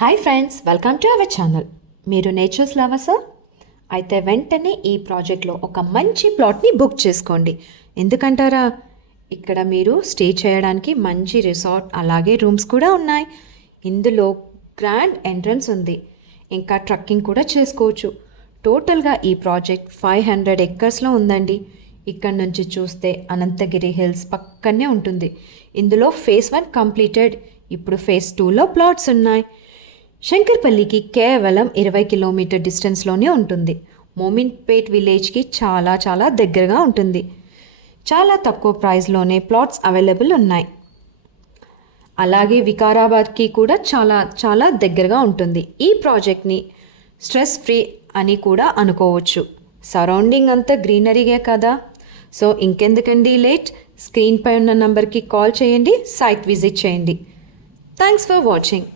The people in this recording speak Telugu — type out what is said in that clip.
Hi friends, welcome to our channel. మీరు నేచర్స్ లవర్సా? అయితే వెంటనే ఈ ప్రాజెక్ట్లో ఒక మంచి ప్లాట్ని బుక్ చేసుకోండి. ఎందుకంటారా, ఇక్కడ మీరు స్టే చేయడానికి మంచి రిసార్ట్ అలాగే రూమ్స్ కూడా ఉన్నాయి. ఇందులో గ్రాండ్ ఎంట్రన్స్ ఉంది, ఇంకా ట్రక్కింగ్ కూడా చేసుకోవచ్చు. టోటల్గా ఈ ప్రాజెక్ట్ 500 ఎకర్స్లో ఉందండి. ఇక్కడ నుంచి చూస్తే అనంతగిరి హిల్స్ పక్కనే ఉంటుంది. ఇందులో ఫేజ్ 1 కంప్లీటెడ్, ఇప్పుడు ఫేజ్ 2లో ప్లాట్స్ ఉన్నాయి. శంకర్పల్లికి కేవలం 20 కిలోమీటర్ డిస్టెన్స్లోనే ఉంటుంది. మోమిన్పేట్ విలేజ్కి చాలా దగ్గరగా ఉంటుంది. చాలా తక్కువ ప్రైస్లోనే ప్లాట్స్ అవైలబుల్ ఉన్నాయి. అలాగే వికారాబాద్కి కూడా చాలా దగ్గరగా ఉంటుంది. ఈ ప్రాజెక్ట్ని స్ట్రెస్ ఫ్రీ అని కూడా అనుకోవచ్చు. సరౌండింగ్ అంతా గ్రీనరీగే కదా. సో ఇంకెందుకండి లేట్, స్క్రీన్పై ఉన్న నంబర్కి కాల్ చేయండి, సైట్ విజిట్ చేయండి. Thanks for watching.